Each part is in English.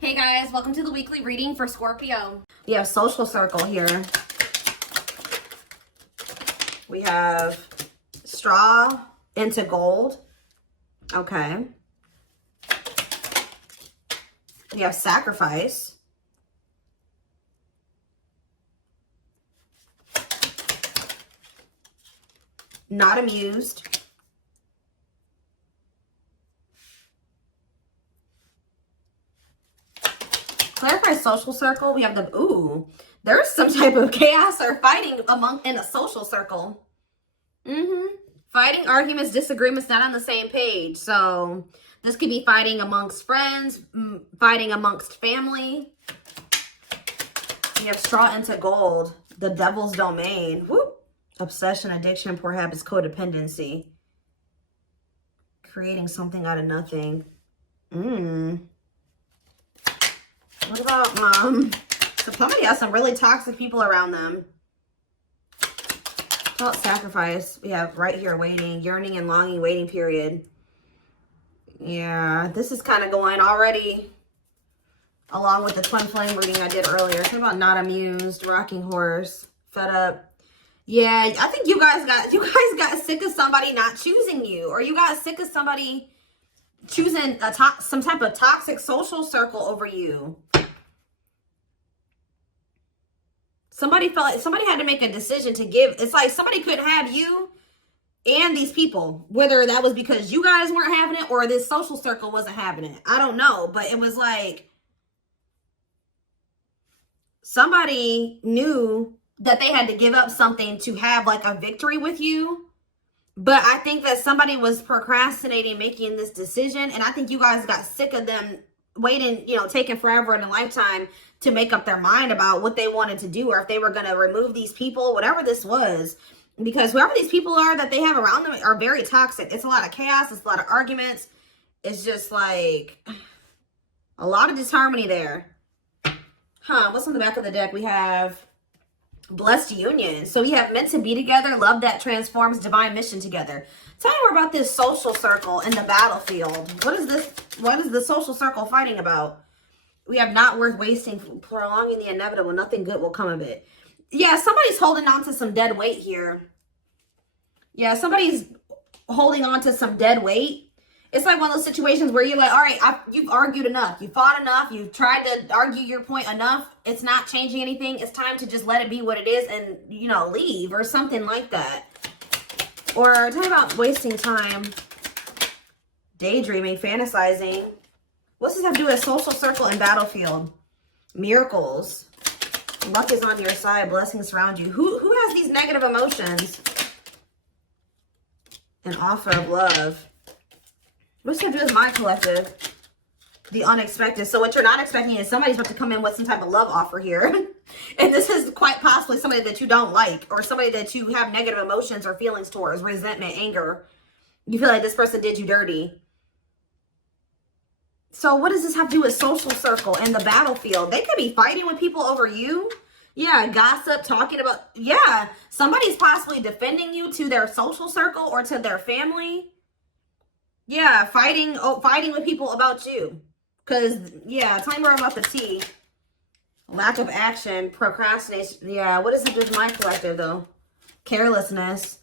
Hey guys, welcome to the weekly reading for Scorpio. We have social circle here. We have straw into gold. Okay. We have sacrifice. Not amused. Clarify social circle. We have the, ooh, there's some type of chaos or fighting in a social circle. Fighting, arguments, disagreements, not on the same page. So this could be fighting amongst friends, fighting amongst family. We have straw into gold. The devil's domain. Whoop. Obsession, addiction, poor habits, codependency. Creating something out of nothing. What about, so somebody has some really toxic people around them. What about sacrifice? We have right here, waiting, yearning and longing, waiting period. Yeah, this is kind of going already along with the twin flame reading I did earlier. What about not amused, rocking horse, fed up? Yeah, I think you guys got sick of somebody not choosing you, or you got sick of somebody choosing some type of toxic social circle over you. Somebody felt like somebody had to make a decision to give. It's like somebody couldn't have you and these people, whether that was because you guys weren't having it or this social circle wasn't having it. I don't know, but it was like somebody knew that they had to give up something to have like a victory with you. But I think that somebody was procrastinating making this decision. And I think you guys got sick of them waiting, you know, taking forever in a lifetime to make up their mind about what they wanted to do, or if they were going to remove these people, whatever this was. Because whoever these people are that they have around them are very toxic. It's a lot of chaos. It's a lot of arguments. It's just like a lot of disharmony there. What's on the back of the deck? We have blessed union. So we have meant to be together, love that transforms, divine mission together. Tell me more about this social circle in the battlefield. What is this? What is the social circle fighting about? We have not worth wasting, prolonging the inevitable. Nothing good will come of it. Yeah, somebody's holding on to some dead weight here. Yeah, somebody's holding on to some dead weight. It's like one of those situations where you're like, all right, you've argued enough. You fought enough. You've tried to argue your point enough. It's not changing anything. It's time to just let it be what it is and, you know, leave or something like that. Or tell me about wasting time, daydreaming, fantasizing. What's this have to do with social circle and battlefield? Miracles. Luck is on your side. Blessings surround you. Who has these negative emotions? An offer of love. What's that do with my collective? The unexpected. So what you're not expecting is somebody's about to come in with some type of love offer here. And this is quite possibly somebody that you don't like, or somebody that you have negative emotions or feelings towards, resentment, anger. You feel like this person did you dirty. So what does this have to do with social circle and the battlefield? They could be fighting with people over you. Yeah, gossip, talking about, yeah, somebody's possibly defending you to their social circle or to their family. Yeah, fighting with people about you. Because, yeah, tell me more about the tea. Lack of action, procrastination. Yeah, what does it do with my collective, though? Carelessness.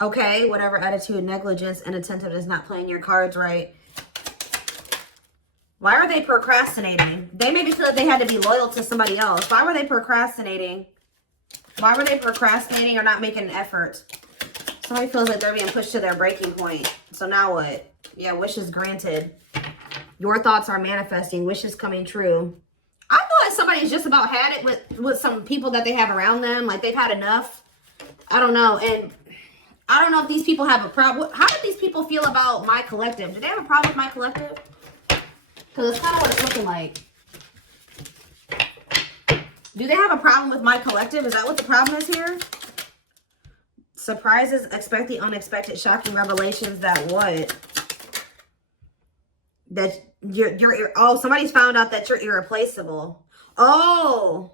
Okay, whatever attitude, negligence, and inattentiveness, not playing your cards right. Why are they procrastinating? They maybe feel like they had to be loyal to somebody else. Why were they procrastinating? Why were they procrastinating or not making an effort? Somebody feels like they're being pushed to their breaking point. So now what? Yeah, wishes granted. Your thoughts are manifesting. Wishes coming true. I feel like somebody's just about had it with some people that they have around them. Like they've had enough. I don't know. And I don't know if these people have a problem. How do these people feel about my collective? Do they have a problem with my collective? Because it's kind of what it's looking like. Do they have a problem with my collective? Is that what the problem is here? Surprises, expect the unexpected, shocking revelations that what? That you're oh, somebody's found out that you're irreplaceable. Oh.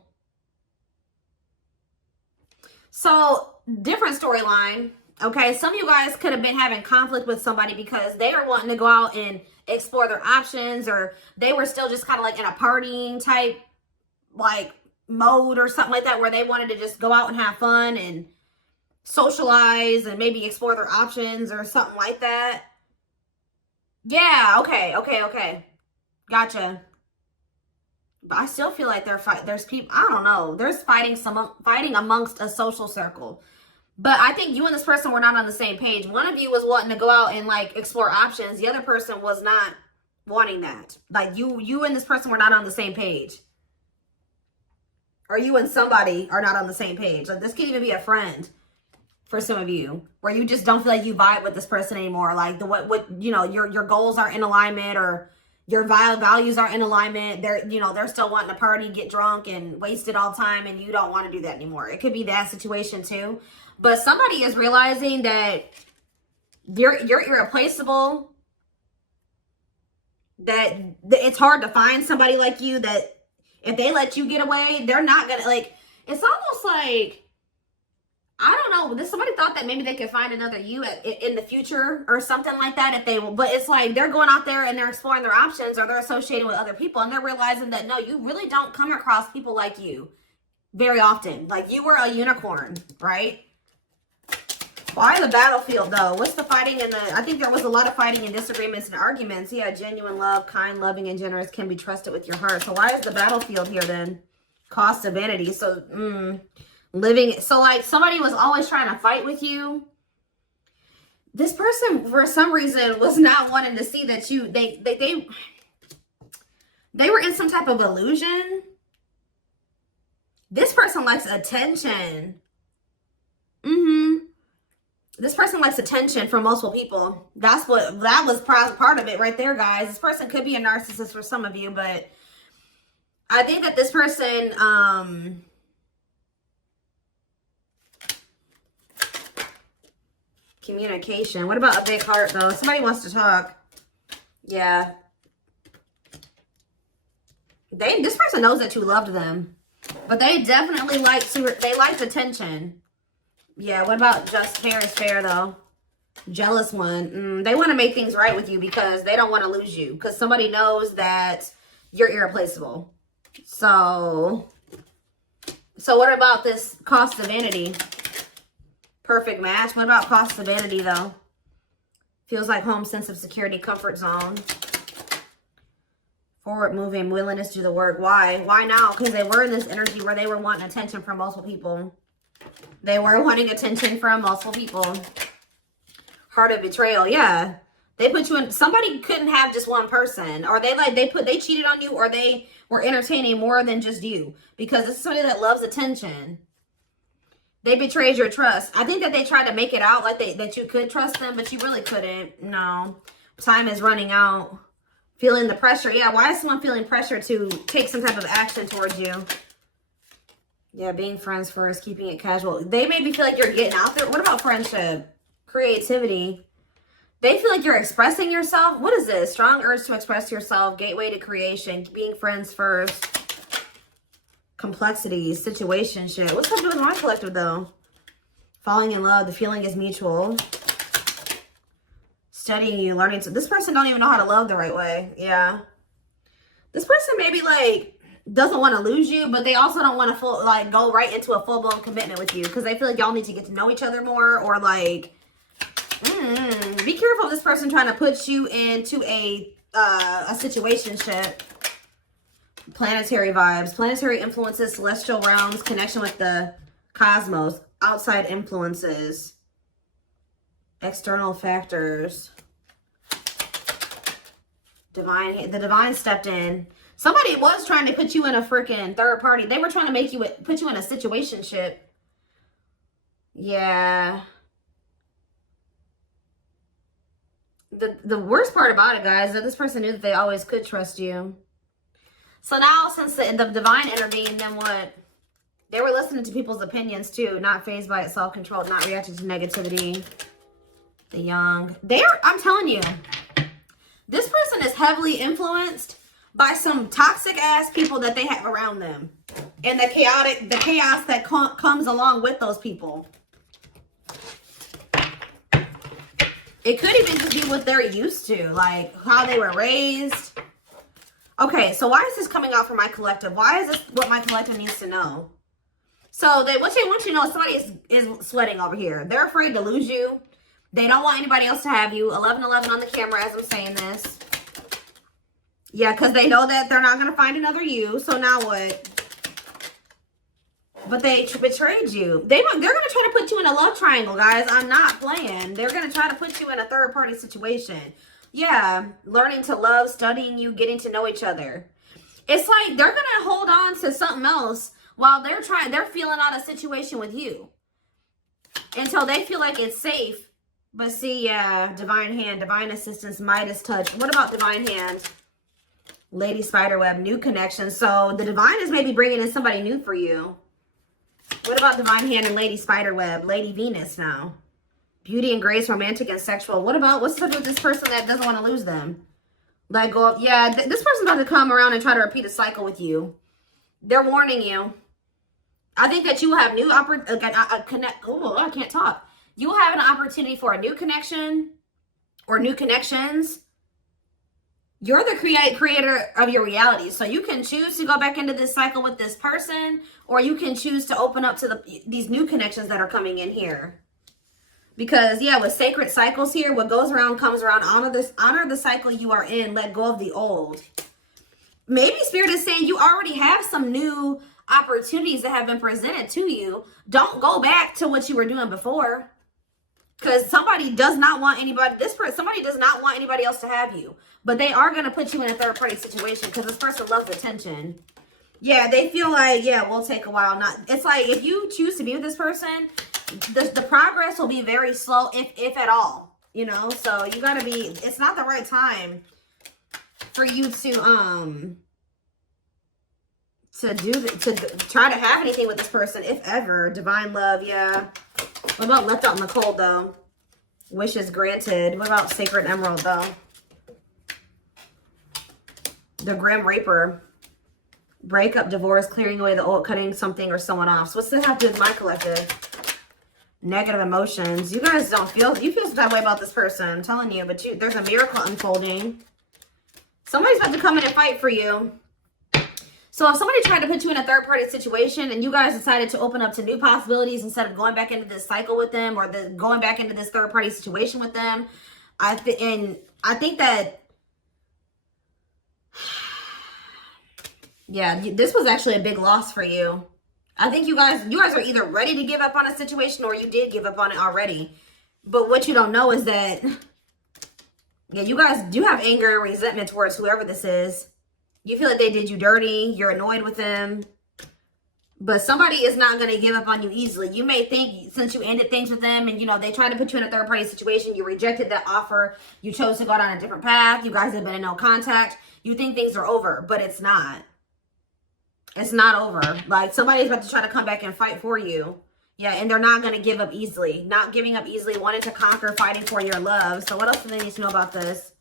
So, different storyline. Okay, some of you guys could have been having conflict with somebody because they are wanting to go out and explore their options, or they were still just kind of like in a partying type like mode or something like that, where they wanted to just go out and have fun and socialize and maybe explore their options or something like that. Yeah, okay. Gotcha. But I still feel like there's people, I don't know, there's fighting amongst a social circle. But I think you and this person were not on the same page. One of you was wanting to go out and like explore options. The other person was not wanting that. Like you and this person were not on the same page. Or you and somebody are not on the same page. Like this could even be a friend for some of you, where you just don't feel like you vibe with this person anymore. Like what you know, your goals are in alignment, or your values are in alignment. They're still wanting to party, get drunk, and waste it all the time, and you don't want to do that anymore. It could be that situation too. But somebody is realizing that you're irreplaceable. That it's hard to find somebody like you, that if they let you get away, they're not gonna, like, it's almost like, I don't know, somebody thought that maybe they could find another you in the future or something like that if they, but it's like they're going out there and they're exploring their options, or they're associating with other people, and they're realizing that no, you really don't come across people like you very often. Like, you were a unicorn, right? Why the battlefield though? What's the fighting and I think there was a lot of fighting and disagreements and arguments. Yeah, genuine love, kind, loving, and generous, can be trusted with your heart. So why is the battlefield here then? Cost of vanity. So living, so like somebody was always trying to fight with you. This person for some reason was not wanting to see that they were in some type of illusion. This person likes attention. This person likes attention from multiple people. That was part of it right there, guys. This person could be a narcissist for some of you, but I think that this person, communication. What about a big heart though? Somebody wants to talk. Yeah. This person knows that you loved them, but they definitely liked attention. Yeah, what about just fair is fair though? Jealous one. They want to make things right with you because they don't want to lose you, because somebody knows that you're irreplaceable. So what about this cost of vanity? Perfect match. What about cost of vanity though? Feels like home, sense of security, comfort zone. Forward moving, willingness to do the work. Why? Why now? Because they were in this energy where they were wanting attention from multiple people. They were wanting attention from multiple people. Heart of betrayal. Yeah. They put you in, somebody couldn't have just one person, or they cheated on you, or they were entertaining more than just you, because this is somebody that loves attention. They betrayed your trust. I think that they tried to make it out like that you could trust them, but you really couldn't. No. Time is running out. Feeling the pressure. Yeah, why is someone feeling pressure to take some type of action towards you? Yeah, being friends first, keeping it casual. They maybe feel like you're getting out there. What about friendship? Creativity. They feel like you're expressing yourself. What is this? Strong urge to express yourself. Gateway to creation. Being friends first. Complexities. Situationship. What's up with my collective though? Falling in love. The feeling is mutual. Studying you. Learning to. This person don't even know how to love the right way. Yeah. This person maybe like doesn't want to lose you, but they also don't want to go right into a full-blown commitment with you, because they feel like y'all need to get to know each other more, or like be careful of this person trying to put you into a situationship. Planetary vibes, planetary influences, celestial realms, connection with the cosmos, outside influences, external factors, the divine stepped in. Somebody was trying to put you in a freaking third party. They were trying to put you in a situationship. Yeah. The worst part about it, guys, is that this person knew that they always could trust you. So now, since the divine intervened, then what? They were listening to people's opinions too, not fazed by it, self-controlled, not reacting to negativity. The young. I'm telling you, this person is heavily influenced by some toxic ass people that they have around them, and the chaos that comes along with those people. It could even just be what they're used to, like how they were raised. Okay, so why is this coming out for my collective? Why is this what my collective needs to know? So what they want you to know is somebody is sweating over here. They're afraid to lose you. They don't want anybody else to have you. 1111 on the camera as I'm saying this. Yeah, because they know that they're not going to find another you. So now what? But they betrayed you. They're going to try to put you in a love triangle, guys. I'm not playing. They're going to try to put you in a third-party situation. Yeah, learning to love, studying you, getting to know each other. It's like they're going to hold on to something else while they're feeling out a situation with you until they feel like it's safe. But see, yeah, divine hand, divine assistance, Midas touch. What about divine hand? Lady Spiderweb, new connection. So the divine is maybe bringing in somebody new for you. What about divine hand and Lady Spiderweb? Lady Venus now. Beauty and grace, romantic and sexual. What's up with this person that doesn't want to lose them? Let go of, yeah, this person's about to come around and try to repeat a cycle with you. They're warning you. I think that you will have new I can't talk. You will have an opportunity for a new connection or new connections. You're the creator of your reality. So you can choose to go back into this cycle with this person, or you can choose to open up to these new connections that are coming in here. Because, yeah, with sacred cycles here, what goes around comes around. Honor the cycle you are in. Let go of the old. Maybe Spirit is saying you already have some new opportunities that have been presented to you. Don't go back to what you were doing before. Because somebody does not want somebody does not want anybody else to have you. But they are going to put you in a third-party situation because this person loves attention. Yeah, they feel like, yeah, we'll take a while. It's like if you choose to be with this person, the progress will be very slow, if at all. You know, so you got to be, it's not the right time for you to try to have anything with this person, if ever. Divine love, yeah. What about left out in the cold, though? Wishes granted. What about sacred emerald, though? The Grim Reaper. Breakup, divorce, clearing away the old, cutting something or someone off. So what's this have to do with my collective? Negative emotions. You guys you feel some type of way about this person. I'm telling you, but there's a miracle unfolding. Somebody's about to come in and fight for you. So if somebody tried to put you in a third-party situation and you guys decided to open up to new possibilities instead of going back into this cycle with them or going back into this third-party situation with them, I think that, yeah, this was actually a big loss for you. I think you guys are either ready to give up on a situation or you did give up on it already. But what you don't know is that, yeah, you guys do have anger and resentment towards whoever this is. You feel like they did you dirty. You're annoyed with them. But somebody is not going to give up on you easily. You may think since you ended things with them and, you know, they tried to put you in a third-party situation, you rejected that offer, you chose to go down a different path, you guys have been in no contact, you think things are over, but it's not. It's not over. Like, somebody's about to try to come back and fight for you. Yeah, and they're not going to give up easily. Not giving up easily, wanting to conquer, fighting for your love. So what else do they need to know about this?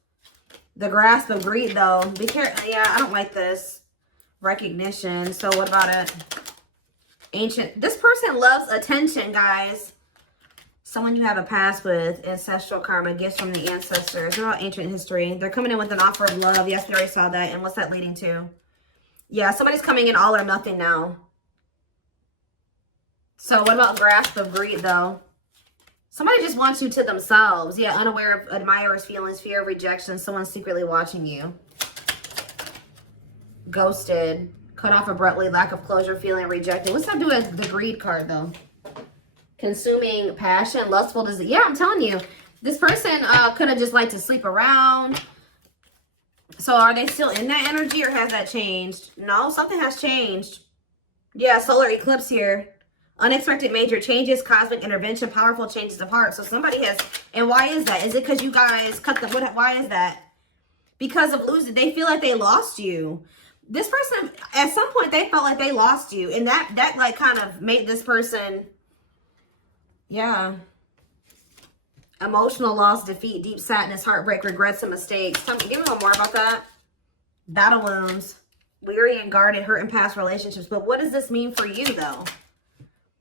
The grasp of greed, though. Be careful. Yeah, I don't like this. Recognition. So what about it? Ancient. This person loves attention, guys. Someone you have a past with. Ancestral karma. Gifts from the ancestors. What about ancient history? They're coming in with an offer of love. Yes, we already saw that. And what's that leading to? Yeah, somebody's coming in all or nothing now. So what about grasp of greed, though? Somebody just wants you to themselves. Yeah, unaware of admirers' feelings, fear of rejection, someone secretly watching you. Ghosted, cut off abruptly, lack of closure, feeling rejected. What's that do with the greed card, though? Consuming passion, lustful desire. Yeah, I'm telling you, this person could have just liked to sleep around. So are they still in that energy or has that changed? No, something has changed. Yeah, solar eclipse here. Unexpected major changes, cosmic intervention, powerful changes of heart. So somebody has, and why is that? Is it because you guys cut the, why is that? Because of losing, they feel like they lost you. This person, at some point, they felt like they lost you. And that like kind of made this person, yeah. Emotional loss, defeat, deep sadness, heartbreak, regrets, and mistakes. Give me a little more about that. Battle wounds, weary and guarded, hurt in past relationships. But what does this mean for you, though?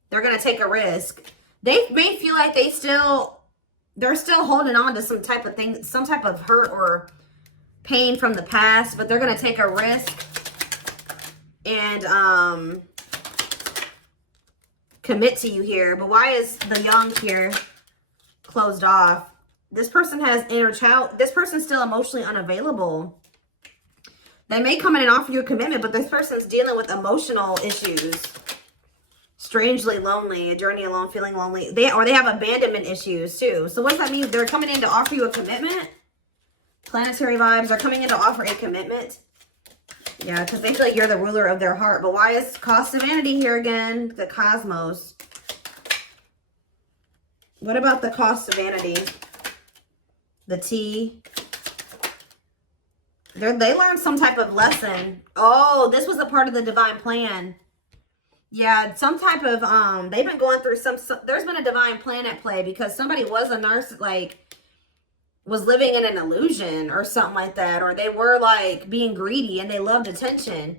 They're going to take a risk. They may feel like they still They're still holding on to some type of thing, some type of hurt or pain from the past, but they're going to take a risk and commit to you here. But why is the young here closed off? This person has inner child. This person's still emotionally unavailable. They may come in and offer you a commitment, but this person's dealing with emotional issues. Strangely lonely, a journey alone, feeling lonely. They have abandonment issues too. So what does that mean? They're coming in to offer you a commitment. Planetary vibes are coming in to offer a commitment. Yeah, because they feel like you're the ruler of their heart. But why is cost of vanity here again? The cosmos. What about the cost of vanity? The T. They learned some type of lesson. Oh, this was a part of the divine plan. Yeah, some type of, they've been going through there's been a divine plan at play because somebody was a narcissist, like, was living in an illusion or something like that. Or they were, like, being greedy and they loved attention.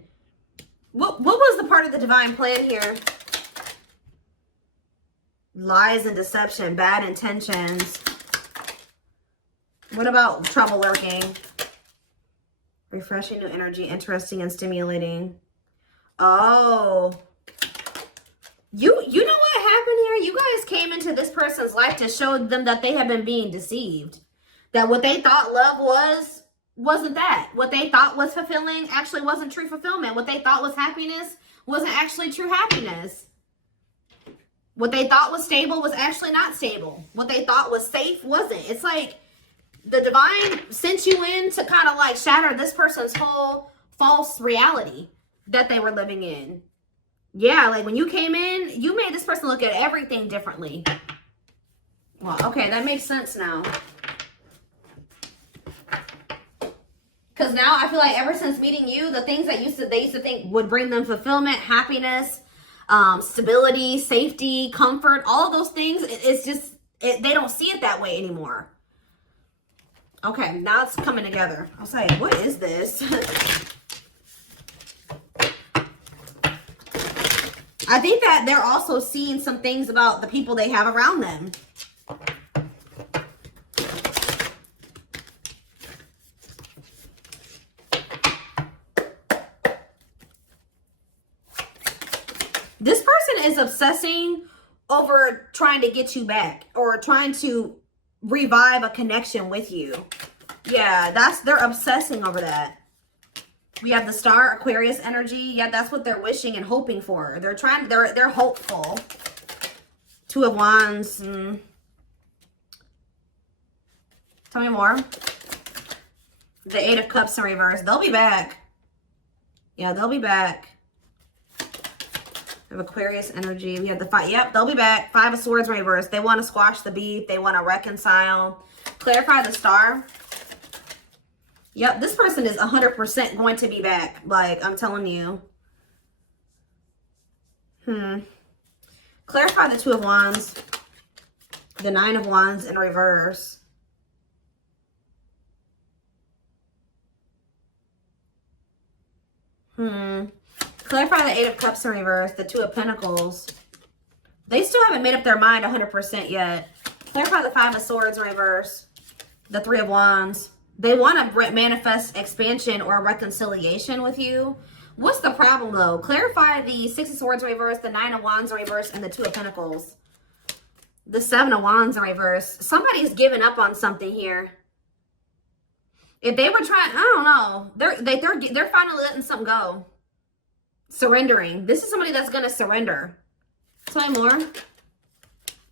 What was the part of the divine plan here? Lies and deception, bad intentions. What about trouble lurking? Refreshing new energy, interesting and stimulating. Oh. You know what happened here? You guys came into this person's life to show them that they have been being deceived. That what they thought love wasn't that. What they thought was fulfilling actually wasn't true fulfillment. What they thought was happiness wasn't actually true happiness. What they thought was stable was actually not stable. What they thought was safe wasn't. It's like the divine sent you in to kind of like shatter this person's whole false reality that they were living in. Yeah, like when you came in, you made this person look at everything differently. Well, okay, that makes sense now. Because now I feel like ever since meeting you, the things that they used to think would bring them fulfillment, happiness, stability, safety, comfort, all of those things, it's just, they don't see it that way anymore. Okay, now it's coming together. I was like, what is this? I think that they're also seeing some things about the people they have around them. This person is obsessing over trying to get you back or trying to revive a connection with you. Yeah, they're obsessing over that. We have the star, Aquarius energy. Yeah, that's what they're wishing and hoping for. They're hopeful. Two of Wands. Tell me more. The Eight of Cups in reverse. They'll be back. Yeah, they'll be back. We have Aquarius energy. We have the five. Yep, they'll be back. Five of Swords in reverse. They want to squash the beef. They want to reconcile. Clarify the star. Yep, this person is 100% going to be back. Like, I'm telling you. Clarify the Two of Wands. The Nine of Wands in reverse. Clarify the Eight of Cups in reverse. The Two of Pentacles. They still haven't made up their mind 100% yet. Clarify the Five of Swords in reverse. The Three of Wands. They want to manifest expansion or reconciliation with you. What's the problem, though? Clarify the Six of Swords in reverse, the Nine of Wands in reverse, and the Two of Pentacles. The Seven of Wands in reverse. Somebody's giving up on something here. If they were trying, I don't know. They're finally letting something go. Surrendering. This is somebody that's going to surrender. Tell me more.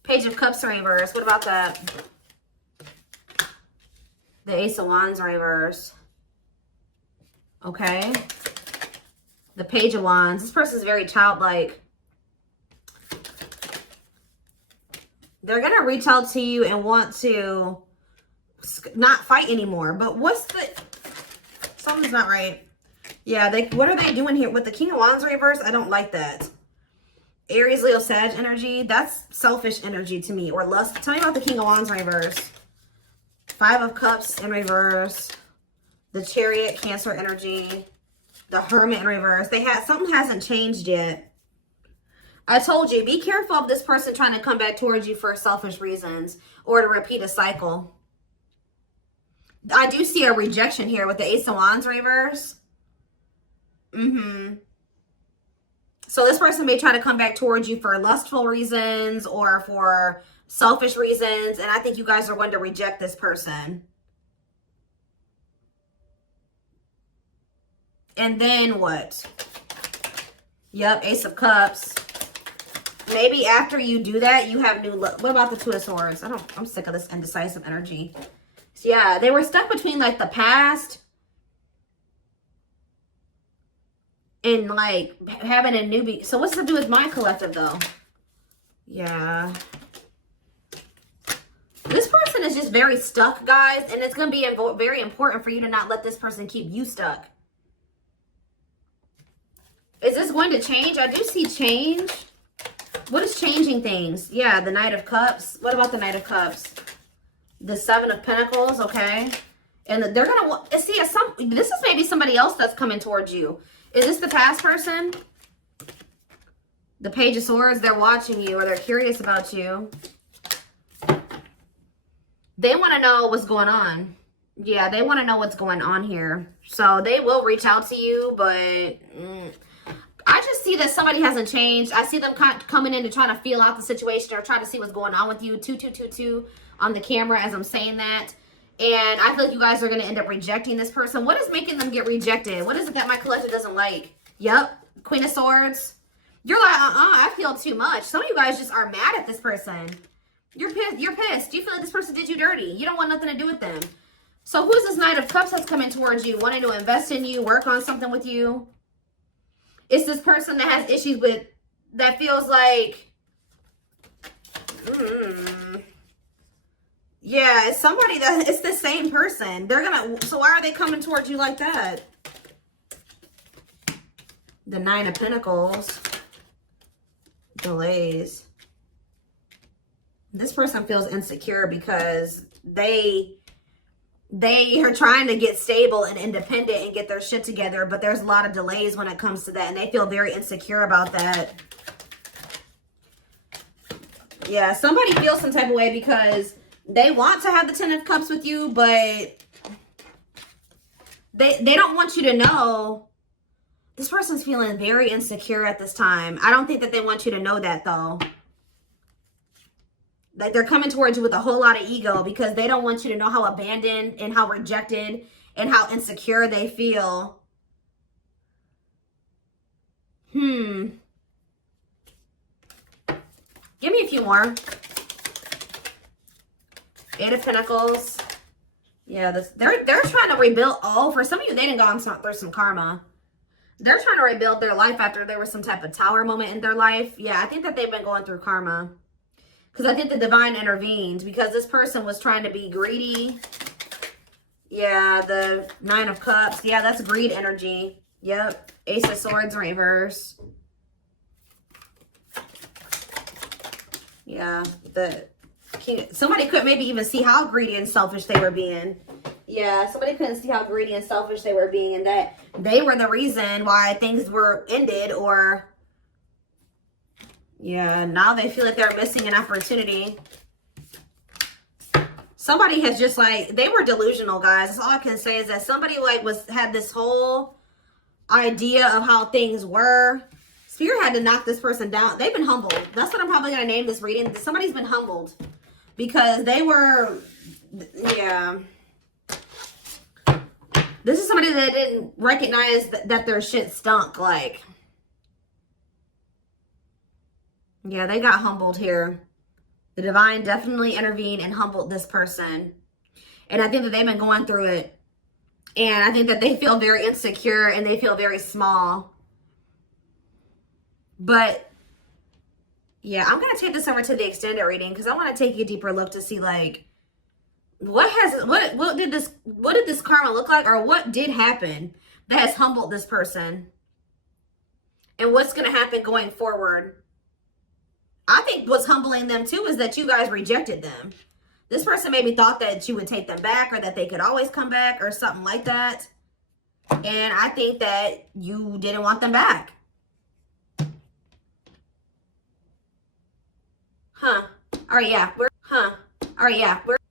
Page of Cups in reverse. What about that? The Ace of Wands in reverse. Okay. The Page of Wands. This person's very childlike. They're going to reach out to you and want to not fight anymore. But something's not right. Yeah, what are they doing here? With the King of Wands in reverse, I don't like that. Aries, Leo, Sag energy. That's selfish energy to me. Or lust. Tell me about the King of Wands in reverse. Five of Cups in reverse. The Chariot, Cancer energy. The Hermit in reverse. Something hasn't changed yet. I told you, be careful of this person trying to come back towards you for selfish reasons or to repeat a cycle. I do see a rejection here with the Ace of Wands reverse. So this person may try to come back towards you for lustful reasons or for selfish reasons. And I think you guys are going to reject this person. And then what? Yep, Ace of Cups. Maybe after you do that, you have new love. What about the Two of Swords? I'm sick of this indecisive energy. So yeah, they were stuck between like the past and like having a newbie. So what's to do with my collective though? Yeah. This person is just very stuck, guys. And it's going to be very important for you to not let this person keep you stuck. Is this going to change? I do see change. What is changing things? Yeah, the Knight of Cups. What about the Knight of Cups? The Seven of Pentacles, okay. And they're going to see, this is maybe somebody else that's coming towards you. Is this the past person? The Page of Swords, they're watching you or they're curious about you. They want to know what's going on. Yeah, they want to know what's going on here. So they will reach out to you, but I just see that somebody hasn't changed. I see them coming in to try to feel out the situation or try to see what's going on with you. 2222 on the camera as I'm saying that. And I feel like you guys are going to end up rejecting this person. What is making them get rejected? What is it that my collective doesn't like? Yep, Queen of Swords. You're like, I feel too much. Some of you guys just are mad at this person. You're pissed. You're pissed. You feel like this person did you dirty. You don't want nothing to do with them. So who's this Knight of Cups that's coming towards you, wanting to invest in you, work on something with you? It's this person that has issues with, that feels like, yeah, it's somebody that, it's the same person. They're gonna, so why are they coming towards you like that? The Nine of Pentacles. Delays. This person feels insecure because they are trying to get stable and independent and get their shit together, but there's a lot of delays when it comes to that, and they feel very insecure about that. Yeah, somebody feels some type of way because they want to have the Ten of Cups with you, but they don't want you to know. This person's feeling very insecure at this time. I don't think that they want you to know that, though. Like, they're coming towards you with a whole lot of ego because they don't want you to know how abandoned and how rejected and how insecure they feel. Give me a few more. Eight of Pentacles. Yeah, they're trying to rebuild. Oh, for some of you, they didn't go on through some karma. They're trying to rebuild their life after there was some type of tower moment in their life. Yeah, I think that they've been going through karma. Because I think the divine intervened because this person was trying to be greedy. Yeah, the Nine of Cups. Yeah, that's greed energy. Yep. Ace of Swords reverse. Yeah, somebody could maybe even see how greedy and selfish they were being. Yeah, somebody couldn't see how greedy and selfish they were being, and that they were the reason why things were ended, or yeah, now they feel like they're missing an opportunity. Somebody has just like, they were delusional, guys. That's all I can say is that somebody like had this whole idea of how things were. Spirit had to knock this person down. They've been humbled. That's what I'm probably going to name this reading. Somebody's been humbled because they were, yeah. This is somebody that didn't recognize that their shit stunk. Like, yeah, they got humbled here. The divine definitely intervened and humbled this person. And I think that they've been going through it. And I think that they feel very insecure and they feel very small. But yeah, I'm going to take this over to the extended reading because I want to take a deeper look to see like what did this karma look like, or what did happen that has humbled this person, and what's going to happen going forward. I think what's humbling them too is that you guys rejected them. This person maybe thought that you would take them back or that they could always come back or something like that. And I think that you didn't want them back. All right, yeah. All right, yeah.